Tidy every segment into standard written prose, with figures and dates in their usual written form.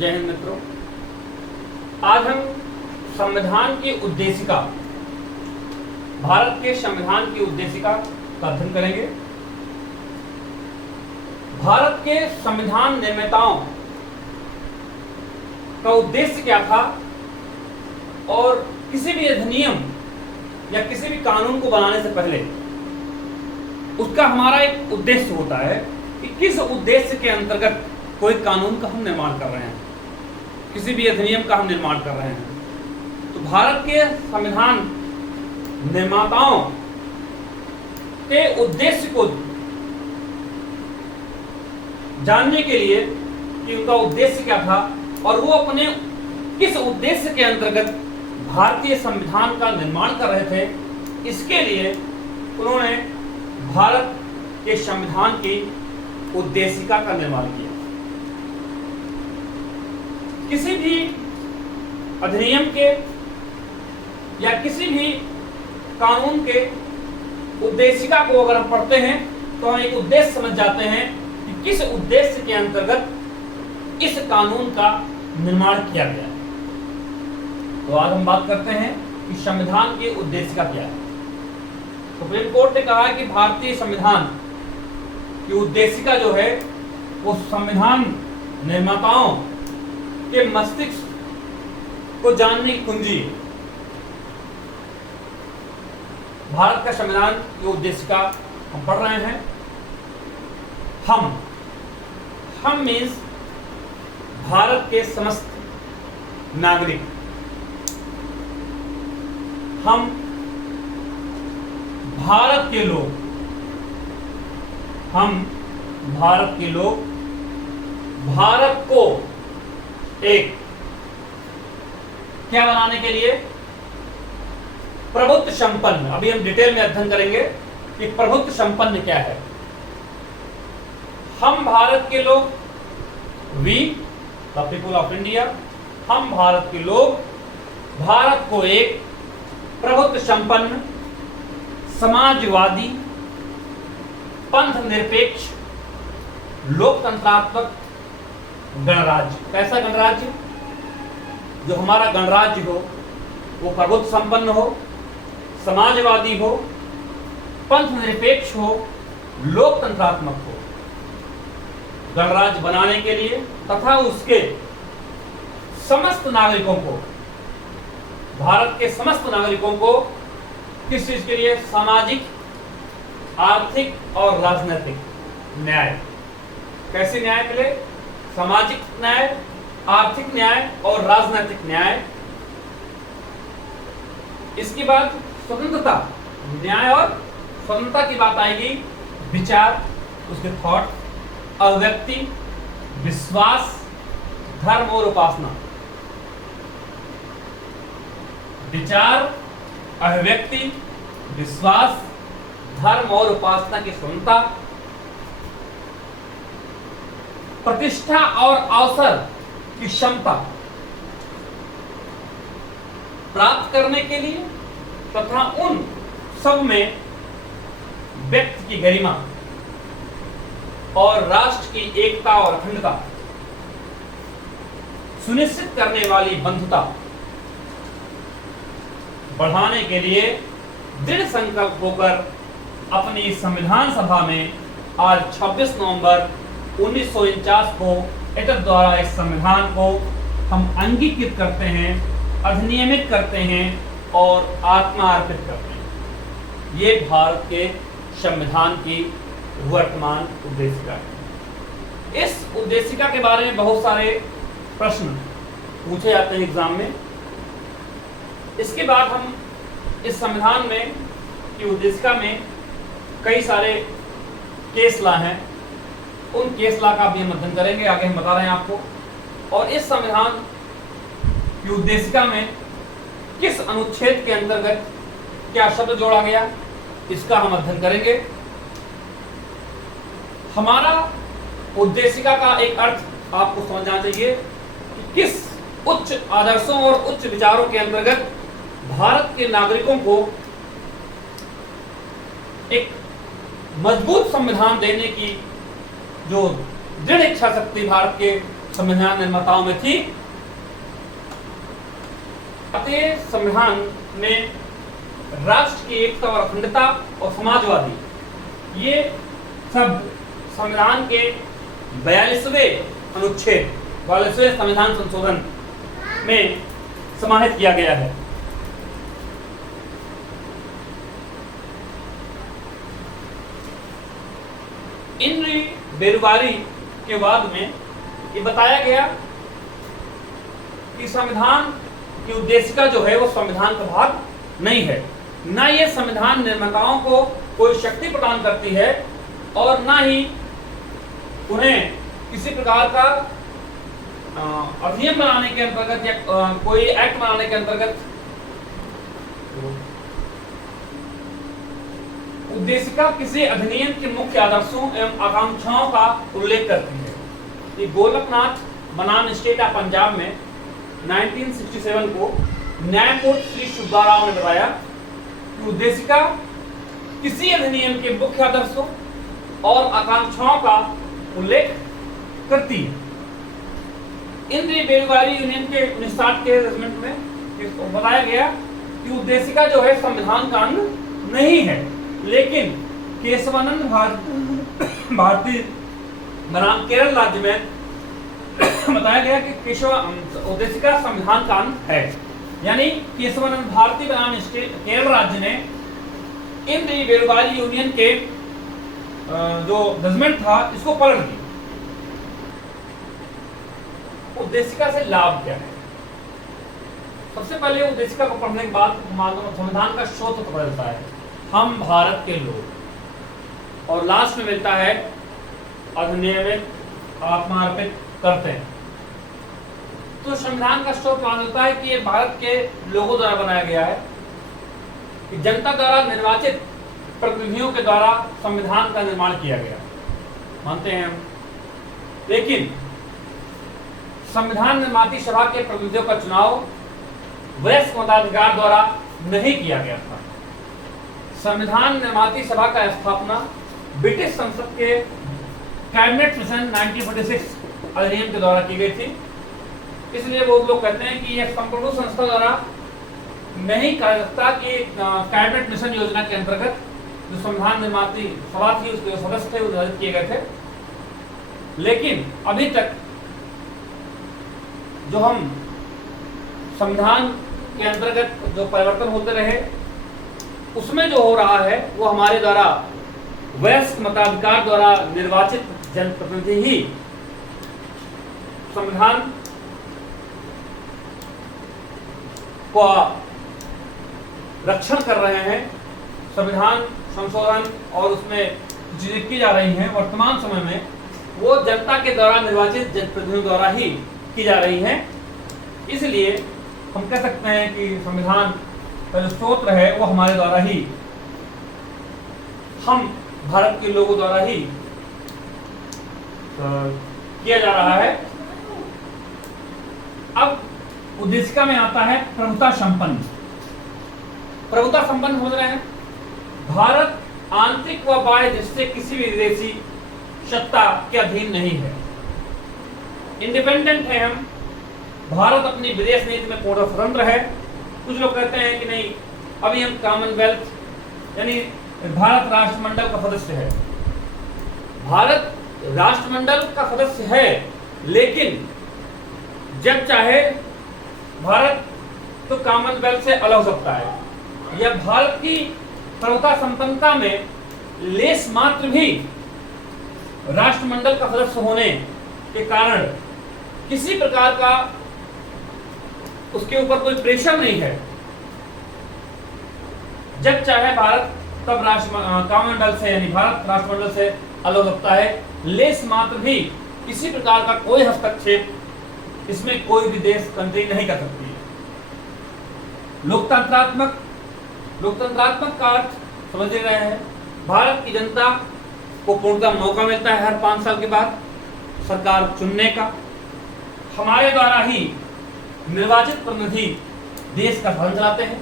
जय हिंद मित्रों। आज हम संविधान की उद्देशिका, भारत के संविधान की उद्देशिका का अध्ययन करेंगे। भारत के संविधान निर्माताओं का उद्देश्य क्या था और किसी भी अधिनियम या किसी भी कानून को बनाने से पहले उसका हमारा एक उद्देश्य होता है कि किस उद्देश्य के अंतर्गत कोई कानून का हम निर्माण कर रहे हैं, किसी भी अधिनियम का हम निर्माण कर रहे हैं। तो भारत के संविधान निर्माताओं के उद्देश्य को जानने के लिए कि उनका उद्देश्य क्या था और वो अपने किस उद्देश्य के अंतर्गत भारतीय संविधान का निर्माण कर रहे थे, इसके लिए उन्होंने भारत के संविधान की उद्देशिका का निर्माण किया। किसी भी अधिनियम के या किसी भी कानून के उद्देशिका को अगर हम पढ़ते हैं तो हम एक उद्देश्य समझ जाते हैं कि किस उद्देश्य के अंतर्गत इस कानून का निर्माण किया गया है। तो आज हम बात करते हैं कि संविधान की उद्देशिका क्या है। सुप्रीम कोर्ट ने कहा है कि भारतीय संविधान की उद्देशिका जो है वो संविधान निर्माताओं के मस्तिष्क को जानने की कुंजी है। भारत का संविधान की उद्देशिका हम पढ़ रहे हैं। हम मीन्स भारत के समस्त नागरिक। हम भारत के लोग, हम भारत के लोग भारत को एक क्या बनाने के लिए? प्रभुत्व संपन्न। अभी हम डिटेल में अध्ययन करेंगे कि प्रभुत्व संपन्न क्या है। हम भारत के लोग, we the people of India, हम भारत के लोग भारत को एक प्रभुत्व संपन्न, समाजवादी, पंथ निरपेक्ष, लोकतंत्रात्मक गणराज्य। कैसा गणराज्य? जो हमारा गणराज्य हो वो प्रभुत्व संपन्न हो, समाजवादी हो, पंथ निरपेक्ष हो, लोकतंत्रात्मक हो। गणराज्य बनाने के लिए तथा उसके समस्त नागरिकों को, भारत के समस्त नागरिकों को किस चीज के लिए? सामाजिक, आर्थिक और राजनीतिक न्याय। कैसे न्याय मिले? सामाजिक न्याय, आर्थिक न्याय और राजनीतिक न्याय। इसके बाद स्वतंत्रता, न्याय और स्वतंत्रता की बात आएगी। विचार, उसके थॉट, अभिव्यक्ति, विश्वास, धर्म और उपासना। विचार, अभिव्यक्ति, विश्वास, धर्म और उपासना की स्वतंत्रता। प्रतिष्ठा और अवसर की क्षमता प्राप्त करने के लिए तथा उन सब में व्यक्ति की गरिमा और राष्ट्र की एकता और अखंडता सुनिश्चित करने वाली बंधुता बढ़ाने के लिए दृढ़ संकल्प होकर अपनी संविधान सभा में आज 26 नवंबर 1949 को एतद द्वारा इस संविधान को हम अंगीकृत करते हैं, अधिनियमित करते हैं और आत्मा अर्पित करते हैं। ये भारत के संविधान की वर्तमान उद्देशिका है। इस उद्देशिका के बारे में बहुत सारे प्रश्न पूछे जाते हैं एग्जाम में। इसके बाद हम इस संविधान में की उद्देशिका में कई सारे केस लॉ हैं, उन केस लॉ का भी हम अध्ययन करेंगे। आगे हम बता रहे हैं आपको। और इस संविधान की उद्देशिका में किस अनुच्छेद के अंतर्गत क्या शब्द जोड़ा गया, इसका हम अध्ययन करेंगे। हमारा उद्देशिका का एक अर्थ आपको समझना चाहिए कि किस उच्च आदर्शों और उच्च विचारों के अंतर्गत भारत के नागरिकों को एक मजबूत संविधान देने की जो दृढ़ इच्छा शक्ति भारत के संविधान निर्माताओं में थी। भारतीय संविधान में राष्ट्र की एकता और अखंडता और समाजवादी, ये सब संविधान के 42वें अनुच्छेद 42वें संविधान संशोधन में समाहित किया गया है। इंद्री बेरुवारी के वाद में ये बताया गया कि संविधान की उद्देशिका जो है वो संविधान का भाग नहीं है, ना ये संविधान निर्माताओं को कोई शक्ति प्रदान करती है और ना ही उन्हें किसी प्रकार का अधिनियम बनाने के अंतर्गत या कोई एक्ट बनाने के अंतर्गत उद्देशिका किसी अधिनियम के मुख्य आदर्शों एवं आकांक्षाओं का उल्लेख करती है। ये गोलकनाथ बनाम स्टेट ऑफ पंजाब में 1967 को न्यायमूर्ति श्री सुब्बाराव ने बताया कि उद्देशिका किसी अधिनियम के मुख्य आदर्शों और आकांक्षाओं का उल्लेख करती है। इंद्री बेरुवारी यूनियन के 1960 के जजमेंट में बताया गया कि उद्देशिका जो है संविधान का अंग नहीं है, लेकिन केशवानंद भारती बनाम केरल राज्य में बताया गया कि उद्देशिका संविधान का अंग है। यानी केशवानंद भारती बनाम केरल राज्य ने इंद्री बेरुवारी यूनियन के जो जजमेंट था इसको पलट दिया। उद्देशिका से लाभ क्या है? सबसे पहले उद्देशिका को पढ़ने के बाद संविधान का स्रोत पता चलता है, हम भारत के लोग, और लास्ट में मिलता है अधिनियमित आत्मार्पित करते हैं। तो संविधान का स्रोत मान होता है कि ये भारत के लोगों द्वारा बनाया गया है, कि जनता द्वारा निर्वाचित प्रतिनिधियों के द्वारा संविधान का निर्माण किया गया, मानते हैं हम। लेकिन संविधान निर्माती सभा के प्रतिनिधियों का चुनाव वयस्क मताधिकार द्वारा नहीं किया गया था। संविधान निर्माती सभा का स्थापना ब्रिटिश संसद के कैबिनेट मिशन 1946 अधिनियम के द्वारा की गई थी। इसलिए वो लोग कहते हैं कि यह संप्रभु संस्था द्वारा नहीं कहा जा सकता कि कैबिनेट मिशन योजना के अंतर्गत जो संविधान निर्माती सभा थी उसके सदस्य थे वो निर्धारित किए गए थे। लेकिन अभी तक जो हम संविधान के अंतर्गत जो परिवर्तन होते रहे उसमें जो हो रहा है वो हमारे द्वारा वयस्क मताधिकार द्वारा निर्वाचित जनप्रतिनिधि ही संविधान का रक्षण कर रहे हैं। संविधान संशोधन और उसमें चीजें की जा रही हैं वर्तमान समय में वो जनता के द्वारा निर्वाचित जनप्रतिनिधियों द्वारा ही की जा रही हैं। इसलिए हम कह सकते हैं कि संविधान का जो स्रोत है वो हमारे द्वारा ही, हम भारत के लोगों द्वारा ही किया जा रहा है। अब उद्देशिका में आता है प्रभुता संपन्न। प्रभुता संपन्न हो रहे हैं, भारत आंतरिक व बाह्य दृष्टि से किसी भी विदेशी सत्ता के अधीन नहीं है, इंडिपेंडेंट है हम। भारत अपनी विदेश नीति में पूर्ण स्वतंत्र है। कुछ लोग कहते हैं कि नहीं, अभी हम कॉमनवेल्थ यानी भारत राष्ट्रमंडल का सदस्य है। भारत राष्ट्रमंडल का सदस्य है, लेकिन जब चाहे भारत तो कॉमनवेल्थ से अलग हो सकता है। यह भारत की प्रभुता संपन्नता में लेस मात्र भी राष्ट्रमंडल का सदस्य होने के कारण किसी प्रकार का उसके ऊपर कोई प्रेशर नहीं है। जब चाहे भारत तब कॉमनवेल्थ से यानी भारत राष्ट्रमंडल से अलग हो सकता है। लेस मात्र भी किसी प्रकार का कोई हस्तक्षेप इसमें कोई भी देश कंट्री नहीं कर सकती है। लोकतंत्रात्मक का अर्थ समझ रहे हैं, भारत की जनता को पूर्णतः मौका मिलता है हर 5 साल के बाद सरकार चुनने का। हमारे द्वारा ही निर्वाचित प्रतिनिधि देश का शासन चलाते हैं।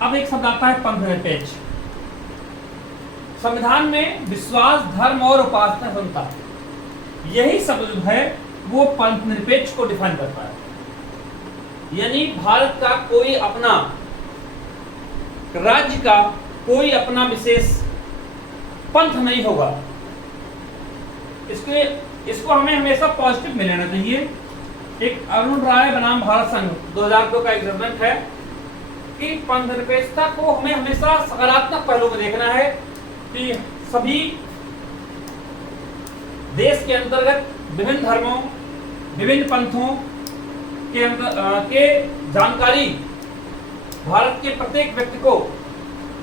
अब एक शब्द आता है पंथ निरपेक्ष। संविधान में विश्वास, धर्म और उपासना स्वतंत्रता यही शब्द जो है वो पंथ निरपेक्ष को डिफाइन करता है। यानी भारत का कोई अपना राज्य का कोई अपना विशेष पंथ नहीं होगा। इसको हमें हमेशा पॉजिटिव में लेना चाहिए। एक अरुण राय बनाम भारत संघ 2002 का एक जजमेंट है कि पंथ निरपेक्षता को हमें हमेशा सकारात्मक पहलू में देखना है कि सभी देश के अंतर्गत विभिन्न धर्मों, विभिन्न पंथों के के जानकारी भारत के प्रत्येक व्यक्ति को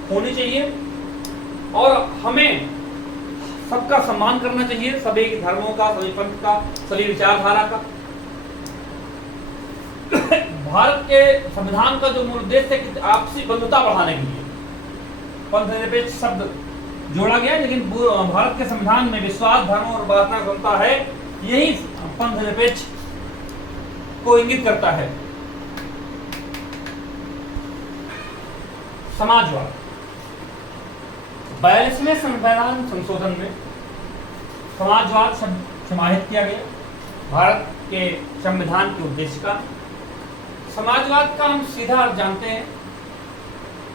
होनी चाहिए और हमें सबका सम्मान करना चाहिए, सभी धर्मों का, सभी पंथ का, सभी विचारधारा का। भारत के संविधान का जो मूल उद्देश्य है कि आपसी बंधुता बढ़ाने के लिए पंथ निरपेक्ष शब्द जोड़ा गया, लेकिन भारत के संविधान में विश्वास, धर्म और उपासना क्षमता है, यही पंथ निरपेक्ष को इंगित करता है। समाजवाद 42वें संविधान संशोधन में समाजवाद समाहित किया गया। भारत के संविधान के उद्देश्य का समाजवाद का हम सीधा अर्थ जानते हैं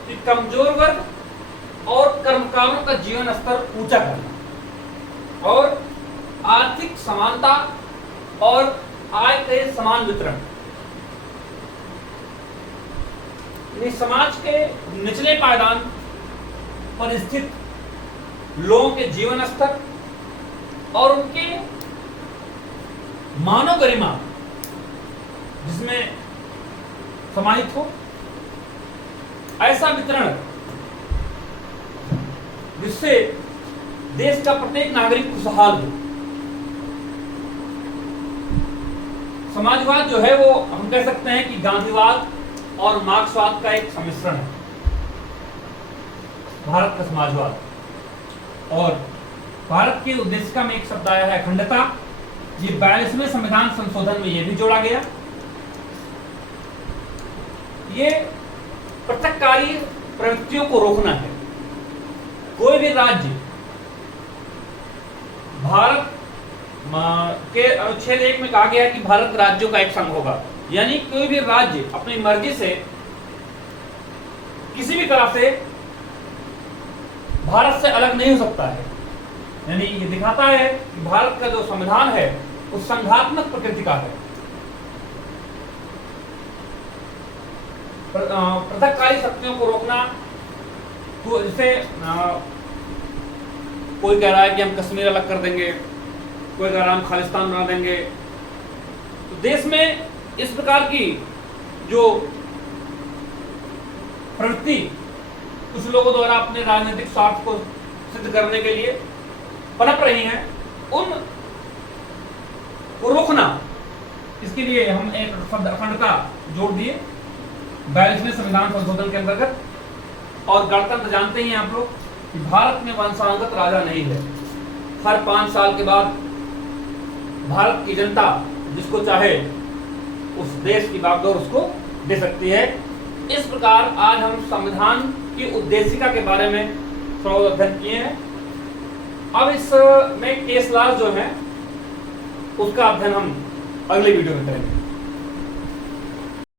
कि कमजोर वर्ग और कर्मकारों का जीवन स्तर ऊंचा करना और आर्थिक समानता और आय के समान वितरण। समाज के निचले पायदान पर स्थित लोगों के जीवन स्तर और उनके मानव गरिमा जिसमें समाहित हो, ऐसा वितरण जिससे देश का प्रत्येक नागरिक खुशहाल हो। समाजवाद जो है वो हम कह सकते हैं कि गांधीवाद और मार्क्सवाद का एक सम्मिश्रण है। भारत का समाजवाद और भारत के उद्देशिका में एक शब्द आया है अखंडता। ये 42वें संविधान संशोधन में ये भी जोड़ा गया। ये पृथककारी प्रवृत्तियों को रोकना है। कोई भी राज्य भारत के अनुच्छेद 1 में कहा गया है कि भारत राज्यों का एक संघ होगा, यानी कोई भी राज्य अपनी मर्जी से किसी भी तरह से भारत से अलग नहीं हो सकता है। यानी ये दिखाता है कि भारत का जो संविधान है वो संघात्मक प्रकृति का है। पृथककारी शक्तियों को रोकना, तो जैसे कोई कह रहा है कि हम कश्मीर अलग कर देंगे, कोई कह रहा है हम खालिस्तान बना देंगे। तो देश में इस प्रकार की जो प्रवृत्ति कुछ लोगों द्वारा अपने राजनीतिक स्वार्थ को सिद्ध करने के लिए पनप रही हैं, उन को रोकना, इसके लिए हम एक शब्द अखंडता जोड़ दिए 42वें संविधान संशोधन के अंतर्गत। और गणतंत्र जानते ही हैं आप लोग कि भारत में वंशानुगत राजा नहीं है। हर 5 साल के बाद भारत की जनता जिसको चाहे उस देश की बागडोर उसको दे सकती है। इस प्रकार आज हम संविधान की उद्देशिका के बारे में थोड़ा अध्ययन किए हैं। अब इसमें केस लॉज जो है उसका अध्ययन हम अगले वीडियो में करेंगे।